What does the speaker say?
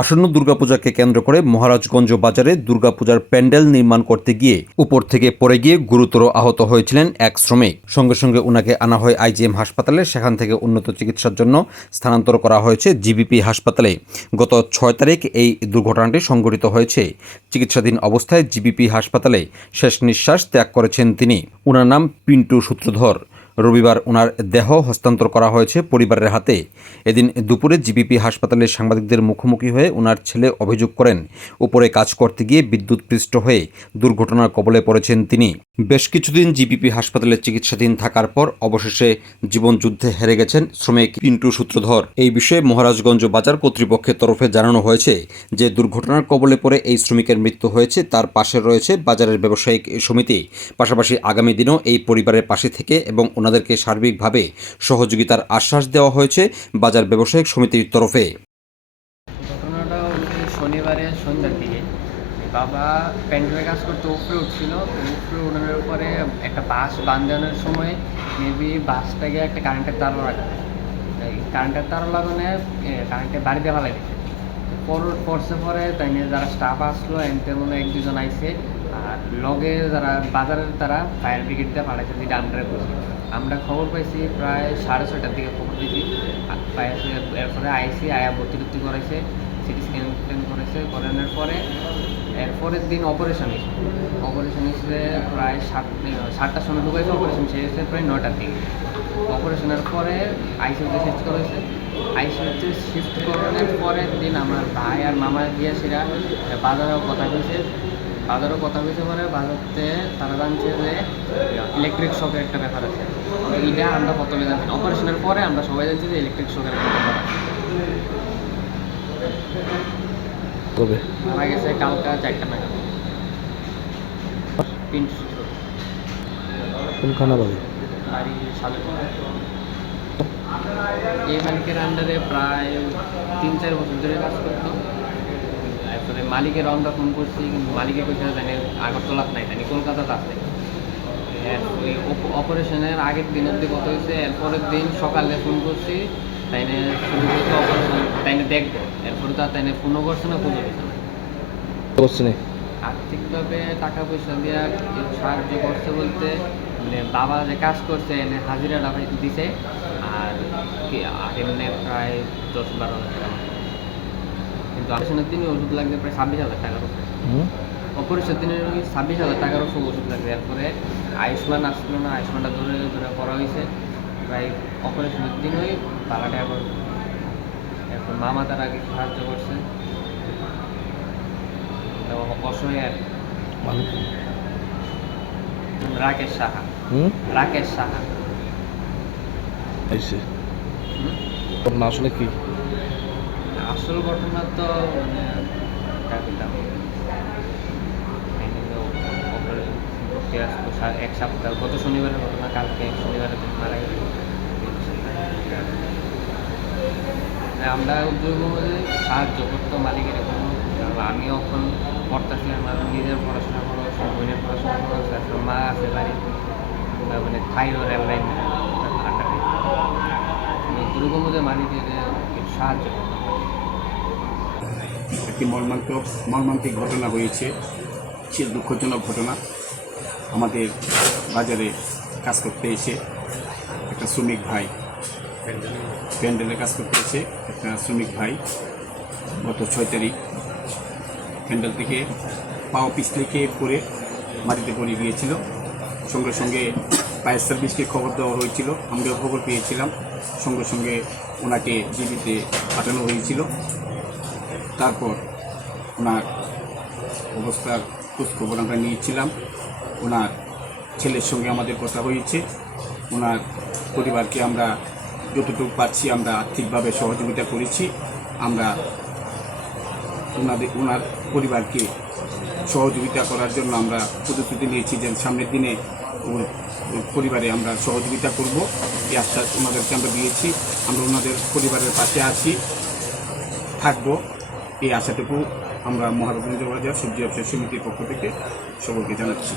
আসন্ন দুর্গাপূজাকে কেন্দ্র করে মহারাজগঞ্জ বাজারে দুর্গাপূজার প্যান্ডেল নির্মাণ করতে গিয়ে উপর থেকে পড়ে গিয়ে গুরুতর আহত হয়েছিলেন এক শ্রমিক। সঙ্গে সঙ্গে উনাকে আনা হয় আইজিএম হাসপাতালে, সেখান থেকে উন্নত চিকিৎসার জন্য স্থানান্তর করা হয়েছে জিবিপি হাসপাতালে। গত ছয় তারিখ এই দুর্ঘটনাটি সংঘটিত হয়েছে। চিকিৎসাধীন অবস্থায় জিবিপি হাসপাতালে শেষ নিঃশ্বাস ত্যাগ করেছেন তিনি। ওনার নাম পিন্টু সূত্রধর। রবিবার ওনার দেহ হস্তান্তর করা হয়েছে পরিবারের হাতে। এদিন দুপুরে জিবিপি হাসপাতালের সাংবাদিকদের মুখোমুখি হয়ে ওনার ছেলে অভিযোগ করেন, উপরে কাজ করতে গিয়ে বিদ্যুৎপৃষ্ট হয়ে দুর্ঘটনার কবলে পড়েছেন তিনি। বেশ কিছুদিন জিবিপি হাসপাতালে চিকিৎসাধীন থাকার পর অবশেষে জীবনযুদ্ধে হেরে গেছেন শ্রমিক পিন্টু সূত্রধর। এই বিষয়ে মহারাজগঞ্জ বাজার কর্তৃপক্ষের তরফে জানানো হয়েছে যে, দুর্ঘটনার কবলে পড়ে এই শ্রমিকের মৃত্যু হয়েছে, তার পাশে রয়েছে বাজারের ব্যবসায়িক সমিতি। পাশাপাশি আগামী দিনও এই পরিবারের পাশে থেকে এবং ওনাদেরকে সার্বিকভাবে সহযোগিতার আশ্বাস দেওয়া হয়েছে বাজার ব্যবসায়িক সমিতির তরফে। ঘটনাটা শনিবারে সন্ধ্যার দিকে। বাবা প্যান্ডেলের কাজ করতে উপরে উঠছিল, উপরে উঠানোর পরে একটা বাস বান্ধানোর সময় মেবি বাসটাকে একটা কারেন্টের তার এই কারেন্টের তার লাগানো কারেন্টের ফেলাই দিচ্ছে পর পরছে পরে তাই নিয়ে যারা স্টাফ আসলো, এনতে মনে এক দুজন আইছে। আর লগে যারা বাজারের তারা ফায়ার ব্রিগেড দিয়ে পাঠাইছে, যেটা আমরা করছি। আমরা খবর পাইছি প্রায় সাড়ে ছয়টার দিকে খবর পেয়েছি এরপরে আইসি, আয়া ভর্তি টর্তি করাইছে, সিটি স্ক্যান ট্যান করেছে করানোর পরে, এরপরের দিন অপারেশন হয়েছে। অপারেশন হয়েছে প্রায় সাত সাতটার সময় ঢুকাইছে অপারেশন শেষ প্রায় নটার দিকে। অপারেশনের পরে আইসিউতে শিফট করা হয়েছে আইসিউতে শিফট করানোর পরের দিন আমার ভাই আর মামা গিয়া সেরা বাজারেও কথা হয়েছে। বাজারও কথা হয়েছে পারে বাজারতে তারা জানছে যে ইলেকট্রিক শকের একটা ব্যাপার আছে। এটা আমরা প্রথমে জানি। অপারেশনের পরে আমরা সবাই জানছি যে ইলেকট্রিক শকের একটা ব্যাপার আছে। কবে? মারা গেছে কালকা চারটা নাগাদ। কোনখানা বাড়ি? বাড়ি এই মালিকের আন্ডারে প্রায় তিন চার বছর ধরে কাজ করতো। মালিকের আমরা ফোন করছি কিন্তু মালিকের কইছে জানি আগরতলাত নাই জানি কলকাতাতে আছে। এর ওই অপারেশনের আগের দিনের দিকে কত হয়েছে এরপরের দিন সকালে ফোন করছি তাইনে শুরু করতে অপারেশন তাইনে দেখব এরপরে তো আর তাইনে ফোনও করছে না পুজো দিচ্ছে না। করছে না। আর্থিকভাবে টাকা পয়সা কেউ সাহায্য করছে বলতে মানে বাবা যে কাজ করছে এনে হাজিরা দিছে আর কি আর এমনি প্রায় দশ বারো হাজার টাকা। অপারেশনের দিনে ওষুধ লাগবে প্রায় ছাব্বিশ হাজার টাকার উপরে। অপারেশনের দিনে ছাব্বিশ হাজার টাকার উপর ওষুধ লাগবে। এরপরে আয়ুষ্মান আসলো না আয়ুষ্মানটা ধরে ধরে করা হয়েছে। প্রায় অপারেশনের দিন ওই টাকা করে এরপর মামা তার আগে সাহায্য করছে। অসহায় আর কি। রাকেশ সাহা। হুম? রাকেশ সাহা। আসলে কি? আসল ঘটনা তো মানে ডাকিলাম এক সপ্তাহ গত শনিবারের ঘটনা কালকে শনিবারের দিন মারা হ্যাঁ, আমরা উদ্যোগ সাহায্য করতো মালিকের এখন আমি এখন পড়তেছিলাম আমার নিজের পড়াশোনা করো বোনের পড়াশোনা করো তারপর মা আছে বাড়ি। মানে থাইরো রেল লাইন আন্ডারে দুর্গম মধ্যে মালিকের সাহায্য করতো। একটি মর্মান্তিক মর্মান্তিক ঘটনা হয়েছে, সে দুঃখজনক ঘটনা। আমাদের বাজারে কাজ করতে এসে একটা শ্রমিক ভাই, প্যান্ডেলে কাজ করতে এসে একটা শ্রমিক ভাই গত ছয় তারিখ প্যান্ডেল থেকে পাও পিছলে খেয়ে পড়ে মাটিতে পড়ে গিয়েছিল। সঙ্গে সঙ্গে ফায়ার সার্ভিসকে খবর দেওয়া হয়েছিল, আমরাও খবর পেয়েছিলাম। সঙ্গে সঙ্গে ওনাকে জীবিতে পাঠানো হয়েছিল। তারপর ওনার অবস্থার খোঁজখবর আমরা নিয়েছিলাম। ওনার ছেলের সঙ্গে আমাদের কথা হয়েছে। ওনার পরিবারকে আমরা যতটুকু পাচ্ছি আমরা আর্থিকভাবে সহযোগিতা করেছি। আমরা ওনাদের ওনার পরিবারকে সহযোগিতা করার জন্য আমরা প্রতিশ্রুতি নিয়েছি যে সামনের দিনে পরিবারে আমরা সহযোগিতা করব। এই আশ্বাস ওনাদেরকে আমরা দিয়েছি। আমরা ওনাদের পরিবারের পাশে আছি, থাকব। এই আশাটুকু আমরা মহারাজ জেলা সবজি ব্যবসায়ী সমিতির পক্ষ থেকে সকলকে জানাচ্ছি।